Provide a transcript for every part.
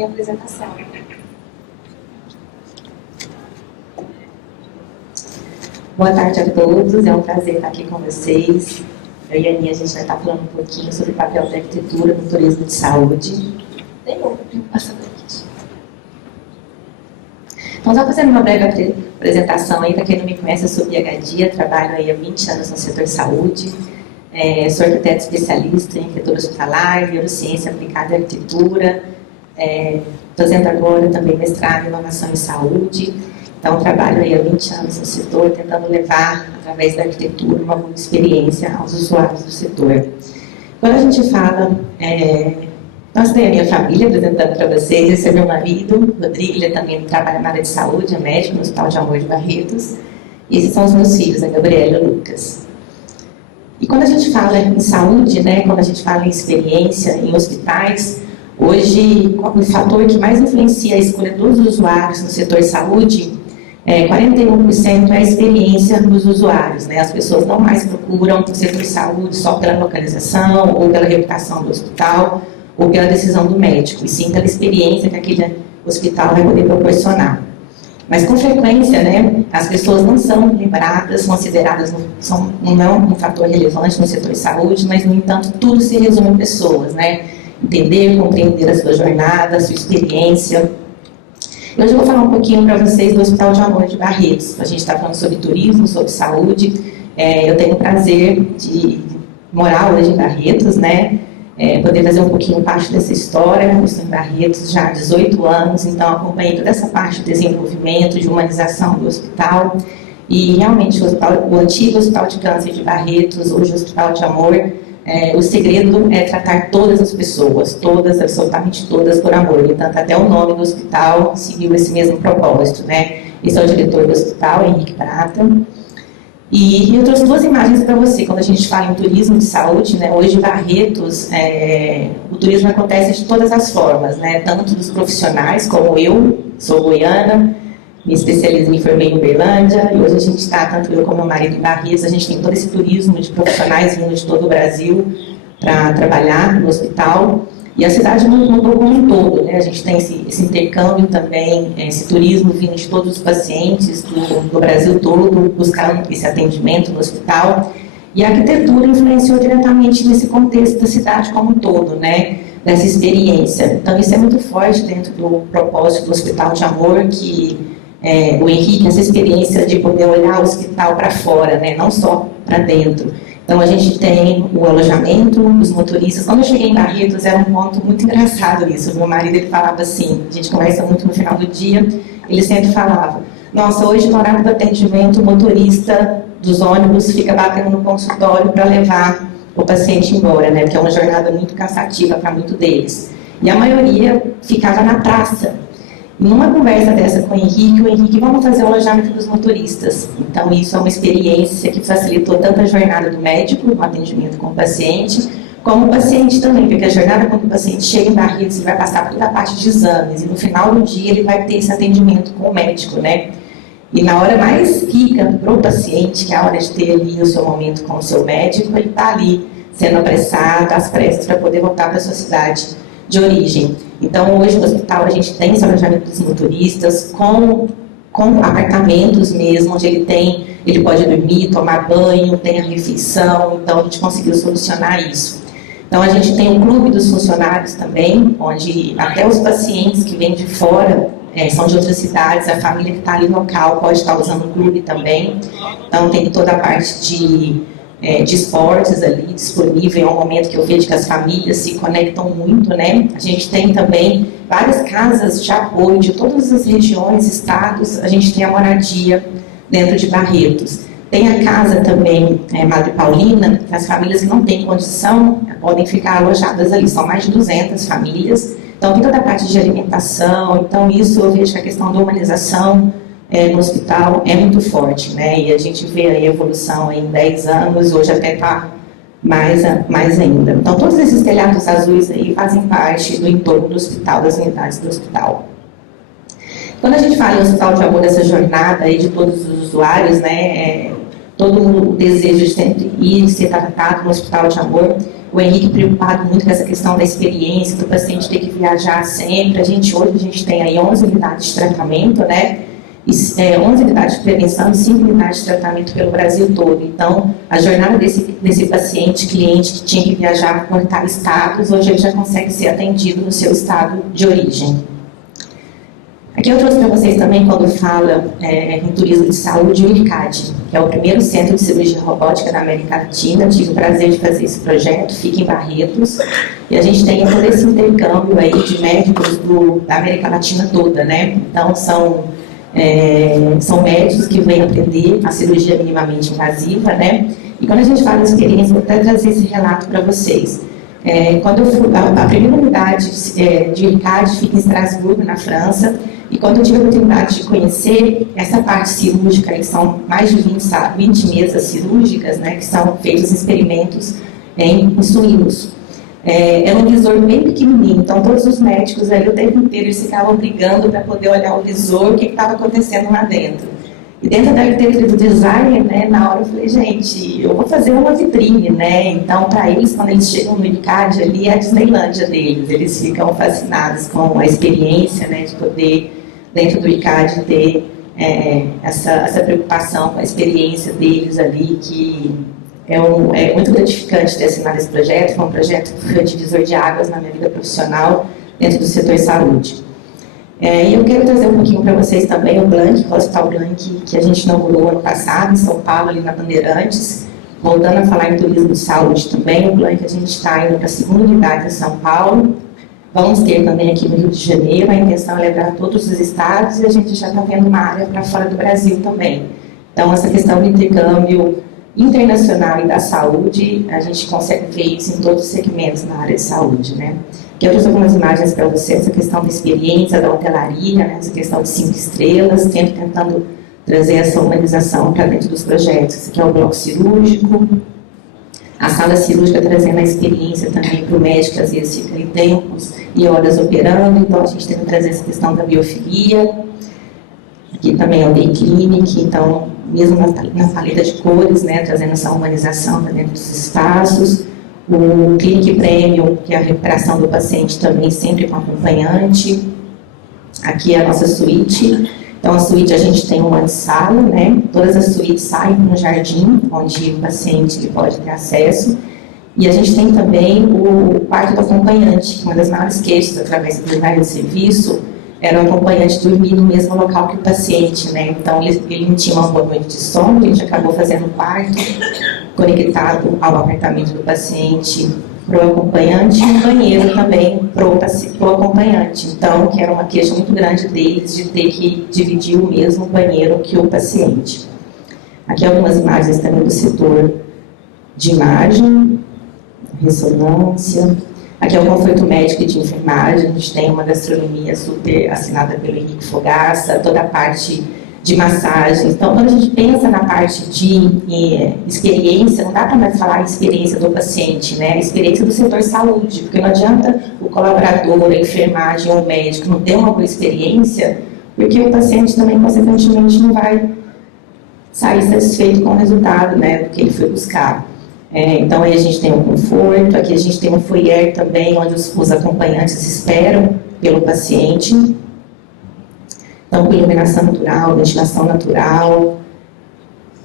Tem apresentação. Boa tarde a todos, é um prazer estar aqui com vocês. Eu e a Aninha, a gente vai estar falando um pouquinho sobre o papel da arquitetura no turismo de saúde. Tem outro passador aqui. Então, só fazendo uma breve apresentação aí, para quem não me conhece, eu sou Bia Gadia, trabalho aí há 20 anos no setor saúde, sou arquiteta especialista em arquitetura hospitalar, neurociência aplicada à arquitetura, fazendo agora também mestrado em inovação em saúde. Então, trabalho aí há 20 anos no setor, tentando levar, através da arquitetura, uma boa experiência aos usuários do setor. Quando a gente fala, nós temos a minha família apresentando para vocês, esse é meu marido, Rodrigo, ele também trabalha na área de saúde, é médico no Hospital de Amor de Barretos. E esses são os meus filhos, a Gabriela e o Lucas. E quando a gente fala em saúde, né, quando a gente fala em experiência em hospitais, hoje o fator que mais influencia a escolha dos usuários no setor saúde 41% é a experiência dos usuários, né? As pessoas não mais procuram o setor de saúde só pela localização, ou pela reputação do hospital, ou pela decisão do médico, e sim pela experiência que aquele hospital vai poder proporcionar. Mas, com frequência, né, as pessoas não são lembradas, consideradas, não é um fator relevante no setor de saúde, mas, no entanto, tudo se resume em pessoas, né? Entender, compreender a sua jornada, a sua experiência. Hoje eu vou falar um pouquinho para vocês do Hospital de Amor de Barretos. A gente está falando sobre turismo, sobre saúde. Eu tenho o prazer de morar hoje em Barretos, né? Poder fazer um pouquinho parte dessa história. Eu estou em Barretos já há 18 anos, então acompanhei toda essa parte de desenvolvimento, de humanização do hospital. E realmente o antigo Hospital de Câncer de Barretos, hoje o Hospital de Amor, o segredo é tratar todas as pessoas, todas, absolutamente todas, por amor. Então, até o nome do hospital seguiu esse mesmo propósito, né? Esse é o diretor do hospital, Henrique Prata. E eu trouxe duas imagens para você, quando a gente fala em turismo de saúde, né? Hoje em Barretos, o turismo acontece de todas as formas, né? Tanto dos profissionais, como eu, sou goiana, me especializo em enfermeira em Uberlândia, e hoje a gente está, tanto eu como meu marido em Barretos, a gente tem todo esse turismo de profissionais vindo de todo o Brasil para trabalhar no hospital, e a cidade mudou como um todo, né? A gente tem esse intercâmbio também, esse turismo vindo de todos os pacientes do Brasil todo, buscando esse atendimento no hospital, e a arquitetura influenciou diretamente nesse contexto da cidade como um todo, né? Dessa experiência. Então isso é muito forte dentro do propósito do Hospital de Amor, que o Henrique, essa experiência de poder olhar o hospital para fora, né, não só para dentro. Então, a gente tem o alojamento, os motoristas. Quando eu cheguei em Barretos, era um ponto muito engraçado isso. O meu marido, ele falava assim, a gente conversa muito no final do dia, ele sempre falava, nossa, hoje no horário do atendimento, o motorista dos ônibus fica batendo no consultório para levar o paciente embora, né, porque é uma jornada muito cansativa para muitos deles. E a maioria ficava na praça. Numa conversa dessa com o Henrique, vamos fazer o alojamento dos motoristas. Então, isso é uma experiência que facilitou tanto a jornada do médico, no atendimento com o paciente, como o paciente também, porque a jornada quando o paciente chega em Barretos, ele vai passar por toda a parte de exames, e no final do dia ele vai ter esse atendimento com o médico, né? E na hora mais rica para o paciente, que é a hora de ter ali o seu momento com o seu médico, ele está ali, sendo apressado, às pressas, para poder voltar para a sua cidade de origem. Então, hoje no hospital a gente tem esse alojamento dos motoristas com apartamentos mesmo, onde ele pode dormir, tomar banho, tem a refeição, então a gente conseguiu solucionar isso. Então, a gente tem um clube dos funcionários também, onde até os pacientes que vêm de fora, são de outras cidades, a família que está ali local pode estar usando o clube também. Então, tem toda a parte de esportes ali disponível, é um momento que eu vejo que as famílias se conectam muito, né? A gente tem também várias casas de apoio de todas as regiões, estados, a gente tem a moradia dentro de Barretos. Tem a casa também, Madre Paulina, que as famílias que não têm condição podem ficar alojadas ali, são mais de 200 famílias. Então, tem toda a parte de alimentação, então isso eu vejo que a questão da humanização no hospital é muito forte, né? E a gente vê a evolução em 10 anos, hoje até está mais ainda. Então, todos esses telhados azuis aí fazem parte do entorno do hospital, das unidades do hospital. Quando a gente fala em Hospital de Amor, dessa jornada aí de todos os usuários, né? Todo mundo deseja de sempre ir ser tratado no Hospital de Amor. o Henrique preocupado muito com essa questão da experiência, do paciente ter que viajar sempre. Hoje a gente tem aí 11 unidades de tratamento, né? 11 unidades de prevenção e 5 unidades de tratamento pelo Brasil todo. Então, a jornada desse paciente, cliente que tinha que viajar por tais estados, hoje ele já consegue ser atendido no seu estado de origem. Aqui eu trouxe para vocês também, quando fala em turismo de saúde, o IRCAD, que é o primeiro centro de cirurgia robótica da América Latina. Tive o prazer de fazer esse projeto, fica em Barretos, e a gente tem todo esse intercâmbio aí de médicos da América Latina toda, né? Então, são médicos que vêm aprender a cirurgia minimamente invasiva, né? E quando a gente fala de experiência, vou até trazer esse relato para vocês. Quando eu fui, a primeira unidade de IRCAD fica em Estrasburgo, na França, e quando eu tive a oportunidade de conhecer essa parte cirúrgica, que são mais de 20 mesas cirúrgicas, né, que são feitos experimentos em suínos. Era um visor bem pequenininho, então todos os médicos ali o tempo inteiro eles ficavam brigando para poder olhar o visor, o que estava acontecendo lá dentro. E dentro da arquitetura do design, né, na hora eu falei, gente, eu vou fazer uma vitrine, né? Então, para eles, quando eles chegam no IRCAD, ali é a Disneylândia deles. Eles ficam fascinados com a experiência, né, de poder, dentro do IRCAD, ter essa preocupação com a experiência deles ali, que é muito gratificante ter assinado esse projeto. Foi um projeto que foi divisor de águas na minha vida profissional dentro do setor saúde. E eu quero trazer um pouquinho para vocês também o Blank, o Hospital Blank, que a gente inaugurou ano passado em São Paulo, ali na Bandeirantes. Voltando a falar em turismo de saúde também, o Blank a gente está indo para a segunda unidade em São Paulo. Vamos ter também aqui no Rio de Janeiro, a intenção é levar todos os estados e a gente já está vendo uma área para fora do Brasil também. Então, essa questão do intercâmbio internacional e da saúde, a gente consegue ver isso em todos os segmentos na área de saúde, né? Eu trouxe algumas imagens para vocês, essa questão da experiência da hotelaria, né, essa questão de 5 estrelas, sempre tentando trazer essa humanização para dentro dos projetos. Esse aqui é o bloco cirúrgico, a sala cirúrgica trazendo a experiência também para o médico, que às vezes fica em tempos e horas operando, então a gente tenta trazer essa questão da biofilia. Aqui também é o Day Clinic, então, mesmo na paleta de cores, né, trazendo essa humanização para dentro dos espaços. O Clinic Premium, que é a recuperação do paciente também sempre com acompanhante. Aqui é a nossa suíte. Então, a suíte a gente tem uma sala, né? Todas as suítes saem para um jardim, onde o paciente ele pode ter acesso. E a gente tem também o quarto do acompanhante. Uma das maiores queixas através do plenário de serviço era o acompanhante dormir no mesmo local que o paciente, né? Então, ele não tinha uma boa noite de sono, a gente acabou fazendo um quarto conectado ao apartamento do paciente para o acompanhante e um banheiro também para o acompanhante. Então, que era uma queixa muito grande deles de ter que dividir o mesmo banheiro que o paciente. Aqui algumas imagens também do setor de imagem, ressonância. Aqui é o conforto médico e de enfermagem. A gente tem uma gastronomia super assinada pelo Henrique Fogaça, toda a parte de massagens. Então, quando a gente pensa na parte de experiência, não dá para mais falar experiência do paciente, né? A experiência do setor saúde, porque não adianta o colaborador, a enfermagem ou o médico não ter uma boa experiência, porque o paciente também, consequentemente, não vai sair satisfeito com o resultado, né, do que ele foi buscar. Então, aí a gente tem o conforto, aqui a gente tem um foyer também, onde os acompanhantes esperam pelo paciente. Então, com iluminação natural, ventilação natural,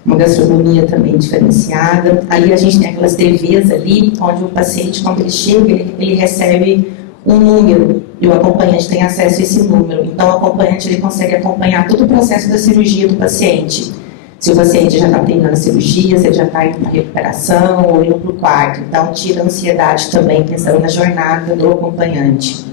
uma gastronomia também diferenciada. Ali a gente tem aquelas TVs ali, onde o paciente, quando ele chega, ele recebe um número, e o acompanhante tem acesso a esse número. Então, o acompanhante ele consegue acompanhar todo o processo da cirurgia do paciente. Se o paciente já está terminando a cirurgia, se ele já está indo para a recuperação ou indo para o quarto. Então, tira a ansiedade também, pensando na jornada do acompanhante.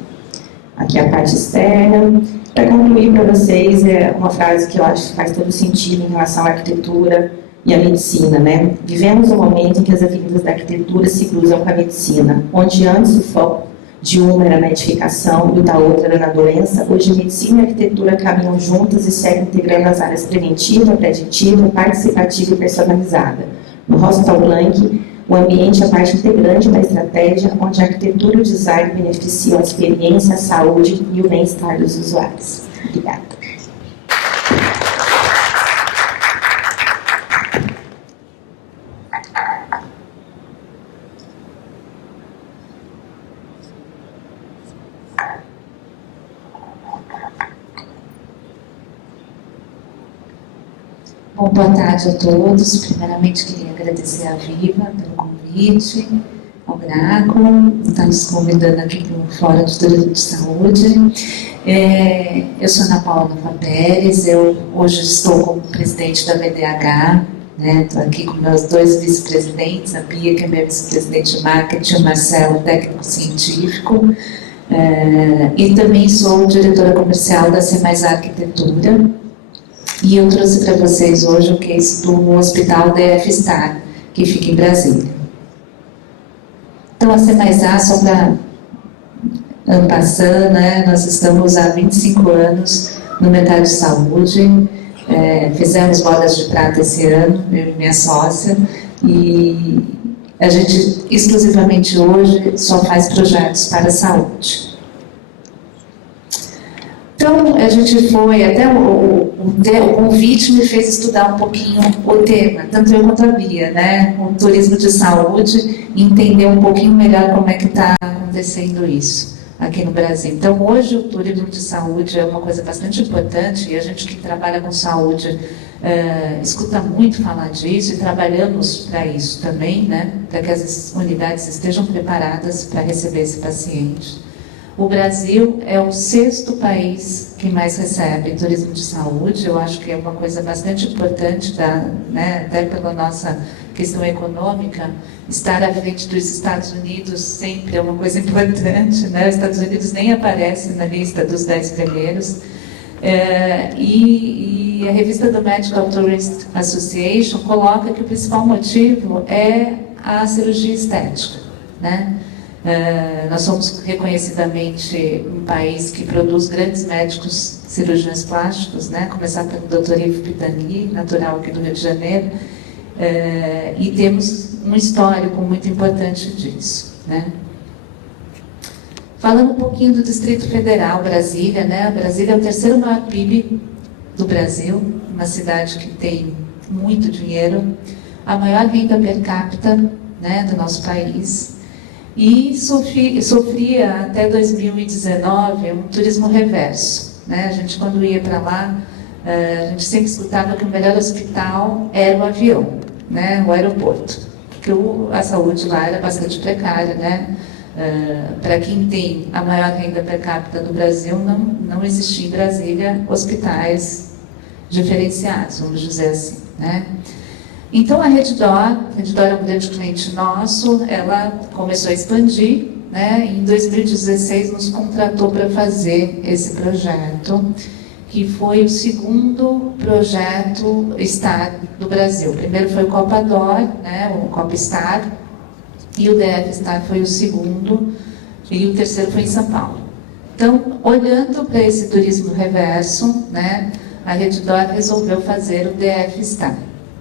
Aqui é a parte externa. Para concluir para vocês, é uma frase que eu acho que faz todo sentido em relação à arquitetura e à medicina, né? Vivemos um momento em que as avenidas da arquitetura se cruzam com a medicina, onde antes o foco de uma era na edificação e o da outra era na doença. Hoje, medicina e arquitetura caminham juntas e seguem integrando as áreas preventiva, preditiva, participativa e personalizada. No Hospital Blank, o ambiente é parte integrante da estratégia, onde a arquitetura e o design beneficiam a experiência, a saúde e o bem-estar dos usuários. Obrigada. Bom, boa tarde a todos. Primeiramente, queria agradecer à Viva pelo convite, ao Graco, que está nos convidando aqui para o Fórum de Turismo de Saúde. Eu sou Ana Paula Pérez, eu hoje estou como presidente da BDH, estou aqui com meus dois vice-presidentes, a Bia, que é minha vice-presidente de marketing, e o Marcelo, técnico científico, e também sou diretora comercial da C+ Arquitetura. E eu trouxe para vocês hoje o case do Hospital DF Star, que fica em Brasília. Então, a C+A, só para passando, nós estamos há 25 anos no mercado de saúde, fizemos bodas de prata esse ano, eu e minha sócia, e a gente exclusivamente hoje só faz projetos para a saúde. Então, a gente foi, até o convite me fez estudar um pouquinho o tema, tanto eu quanto a Bia, o turismo de saúde, e entender um pouquinho melhor como é que está acontecendo isso aqui no Brasil. Então, hoje o turismo de saúde é uma coisa bastante importante, e a gente que trabalha com saúde escuta muito falar disso, e trabalhamos para isso também, para que as unidades estejam preparadas para receber esse paciente. O Brasil é o 6º país que mais recebe turismo de saúde. Eu acho que é uma coisa bastante importante, até pela nossa questão econômica, estar à frente dos Estados Unidos sempre é uma coisa importante. Os Estados Unidos nem aparecem na lista dos 10 primeiros. E a revista do Medical Tourist Association coloca que o principal motivo é a cirurgia estética. Nós somos reconhecidamente um país que produz grandes médicos cirurgiões plásticos, começar pelo Dr. Ivo Pitangui, natural aqui do Rio de Janeiro, e temos um histórico muito importante disso. Falando um pouquinho do Distrito Federal, Brasília, Brasília é o 3º maior PIB do Brasil, uma cidade que tem muito dinheiro, a maior renda per capita do nosso país, e sofria até 2019 um turismo reverso. A gente, quando ia para lá, a gente sempre escutava que o melhor hospital era o avião, o aeroporto, porque a saúde lá era bastante precária. Para quem tem a maior renda per capita do Brasil, não existia em Brasília hospitais diferenciados, vamos dizer assim. Então, a Reddor é um grande cliente nosso, ela começou a expandir, e em 2016 nos contratou para fazer esse projeto, que foi o 2º projeto Star do Brasil. O primeiro foi o Copador, o Copstar, e o DF Star foi o 2º, e o 3º foi em São Paulo. Então, olhando para esse turismo reverso, a Reddor resolveu fazer o DF Star.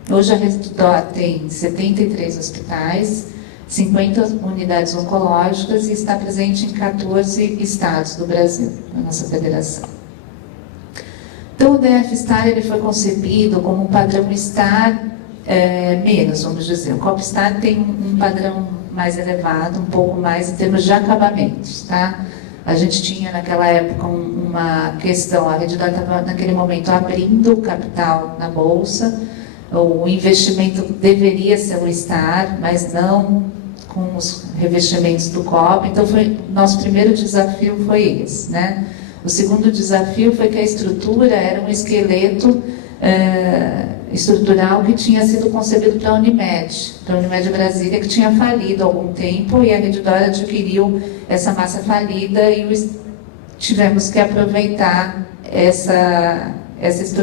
Hoje a Reddor tem 73 hospitais, 50 unidades oncológicas e está presente em 14 estados do Brasil, na nossa federação. Então, o DF Star ele foi concebido como um padrão Star menos, vamos dizer. O Copstar tem um padrão mais elevado, um pouco mais em termos de acabamentos. A gente tinha naquela época uma questão, a Reddor estava naquele momento abrindo o capital na Bolsa, o investimento deveria ser o Star, mas não com os revestimentos do COP. Então, nosso primeiro desafio foi esse. O segundo desafio foi que a estrutura era um esqueleto estrutural que tinha sido concebido para a Unimed Brasília, que tinha falido há algum tempo, e a Reddor adquiriu essa massa falida e tivemos que aproveitar essa esse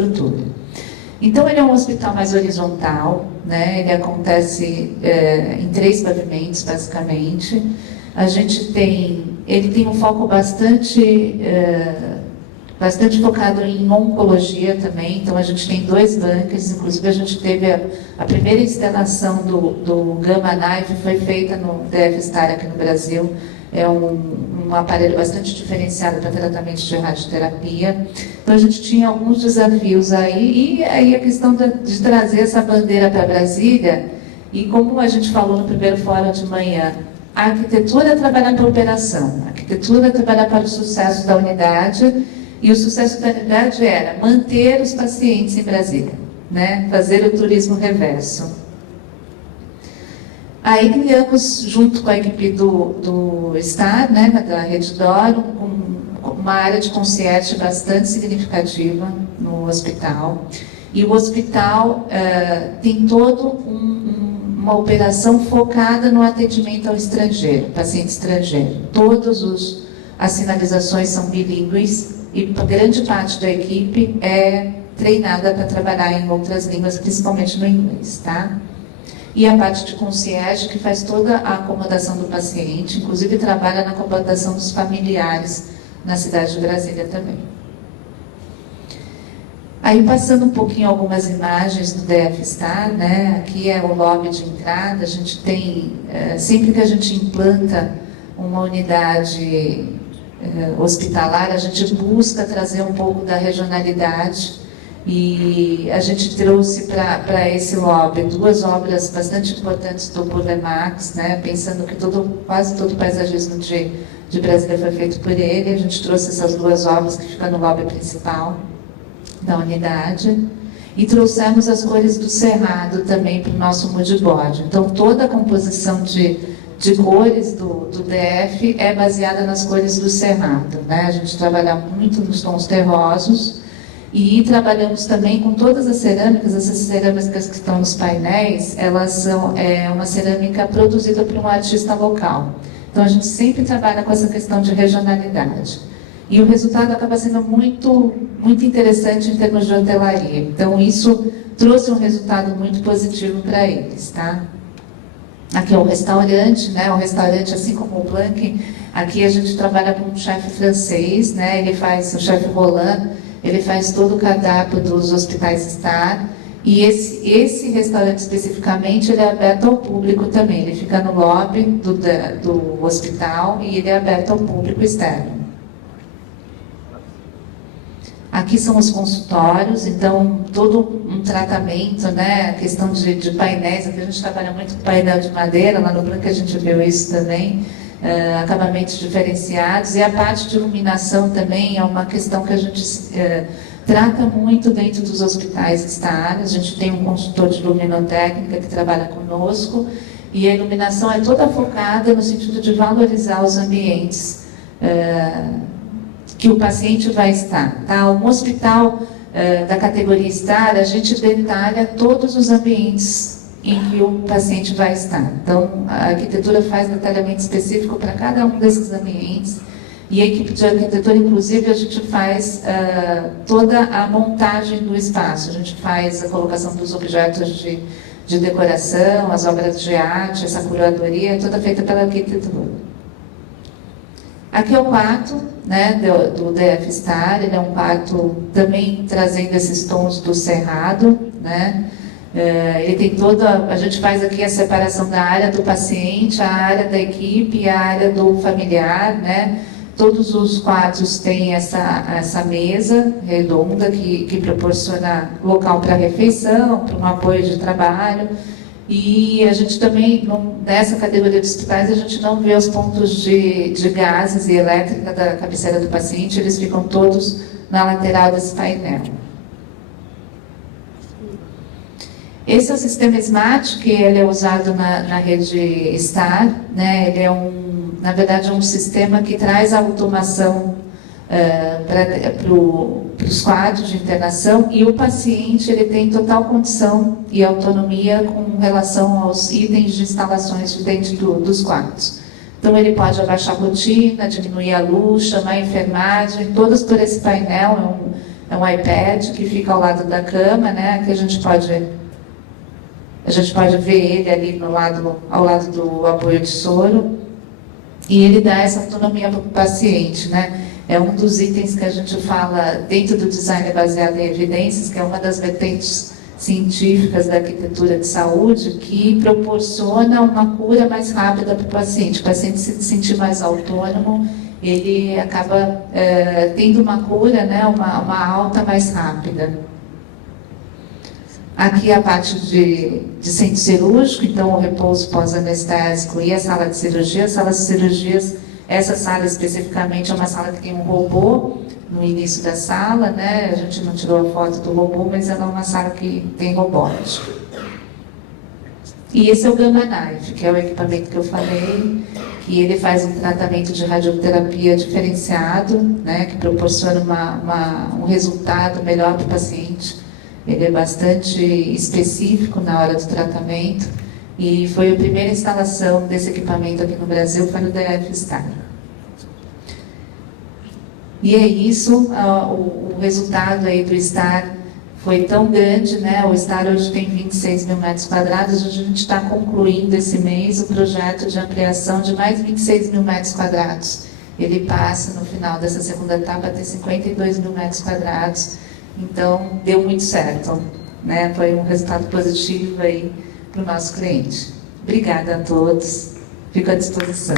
Então, ele é um hospital mais horizontal, ele acontece em 3 pavimentos, basicamente. Ele tem um foco bastante focado em oncologia também, então a gente tem 2 bunkers, inclusive a gente teve a primeira instalação do Gamma Knife, foi feita no DF Star aqui no Brasil. É um aparelho bastante diferenciado para tratamento de radioterapia. Então, a gente tinha alguns desafios aí, e aí a questão de trazer essa bandeira para Brasília, e como a gente falou no primeiro fórum de manhã, a arquitetura é trabalhar para a operação, a arquitetura é trabalhar para o sucesso da unidade, e o sucesso da unidade era manter os pacientes em Brasília. né? Fazer o turismo reverso. Aí criamos, junto com a equipe do STAR, né, da Rede D'Or, uma área de concierge bastante significativa no hospital. E o hospital tem toda uma operação focada no atendimento ao estrangeiro, paciente estrangeiro. As sinalizações são bilíngues e grande parte da equipe é treinada para trabalhar em outras línguas, principalmente no inglês, tá? E a parte de concierge, que faz toda a acomodação do paciente, inclusive trabalha na acomodação dos familiares na cidade de Brasília também. Aí, passando um pouquinho algumas imagens do DF Star, né? Aqui é o lobby de entrada. A gente tem, sempre que a gente implanta uma unidade hospitalar, a gente busca trazer um pouco da regionalidade. E a gente trouxe para esse lobby 2 obras bastante importantes do Burle Marx, né? Pensando que quase todo o paisagismo de Brasília foi feito por ele. A gente trouxe essas 2 obras que ficam no lobby principal da unidade. E trouxemos as cores do Cerrado também para o nosso mood board. Então, toda a composição de cores do DF é baseada nas cores do Cerrado, né? A gente trabalha muito nos tons terrosos. E trabalhamos também com todas as cerâmicas. Essas cerâmicas que estão nos painéis, elas são uma cerâmica produzida por um artista local. Então, a gente sempre trabalha com essa questão de regionalidade. E o resultado acaba sendo muito, muito interessante em termos de hotelaria. Então, isso trouxe um resultado muito positivo para eles, tá? Aqui é o restaurante, né? O restaurante, assim como o Blanc, aqui a gente trabalha com um chefe francês, né? O chefe Roland, ele faz todo o cardápio dos hospitais STAR. E esse restaurante especificamente, ele é aberto ao público também. Ele fica no lobby do hospital e ele é aberto ao público externo. Aqui são os consultórios, então todo um tratamento, né? A questão de painéis, aqui a gente trabalha muito com painel de madeira, lá no Blanc a gente viu isso também. Acabamentos diferenciados, e a parte de iluminação também é uma questão que a gente trata muito dentro dos hospitais STAR. A gente tem um consultor de luminotécnica que trabalha conosco, e a iluminação é toda focada no sentido de valorizar os ambientes que o paciente vai estar. Tá? Um hospital da categoria STAR, a gente detalha todos os ambientes em que o paciente vai estar. Então, a arquitetura faz detalhamento específico para cada um desses ambientes. E a equipe de arquitetura, inclusive, a gente faz toda a montagem do espaço. A gente faz a colocação dos objetos de decoração, as obras de arte, essa curadoria, é toda feita pela arquitetura. Aqui é o quarto, né, do DF Star. Ele é um quarto também trazendo esses tons do Cerrado, né? Ele tem a gente faz aqui a separação da área do paciente, a área da equipe e a área do familiar, né? Todos os quartos têm essa mesa redonda que proporciona local para refeição, para um apoio de trabalho. E a gente também, nessa categoria de hospitais, a gente não vê os pontos de gases e elétrica da cabeceira do paciente, eles ficam todos na lateral desse painel. Esse é o sistema SMART, que ele é usado na rede STAR, né? Ele é na verdade, um sistema que traz a automação para os quadros de internação, e o paciente ele tem total condição e autonomia com relação aos itens de instalações dentro dos quadros. Então, ele pode abaixar a rotina, diminuir a luz, chamar a enfermagem, todas por esse painel. É um iPad que fica ao lado da cama, né? Que a gente pode ver ele ali ao lado do apoio de soro, e ele dá essa autonomia para o paciente, né? É um dos itens que a gente fala dentro do design baseado em evidências, que é uma das vertentes científicas da arquitetura de saúde, que proporciona uma cura mais rápida para o paciente. O paciente se sentir mais autônomo, ele acaba tendo uma cura, né? Uma alta mais rápida. Aqui a parte de centro cirúrgico, então o repouso pós-anestésico e a sala de cirurgia. As salas de cirurgias, Essa sala especificamente é uma sala que tem um robô no início da sala, né? A gente não tirou a foto do robô, mas ela é uma sala que tem robótica. E esse é o Gamma Knife, que é o equipamento que eu falei, que ele faz um tratamento de radioterapia diferenciado, né? Que proporciona um resultado melhor para o paciente. Ele é bastante específico na hora do tratamento e foi a primeira instalação desse equipamento aqui no Brasil, foi no DF Star. E é isso, o resultado aí do Star foi tão grande, né? O Star hoje tem 26 mil metros quadrados, hoje a gente está concluindo esse mês o projeto de ampliação de mais 26 mil metros quadrados. Ele passa no final dessa segunda etapa a ter 52 mil metros quadrados, então deu muito certo, né? Foi um resultado positivo aí para o nosso cliente. Obrigada a todos, fico à disposição.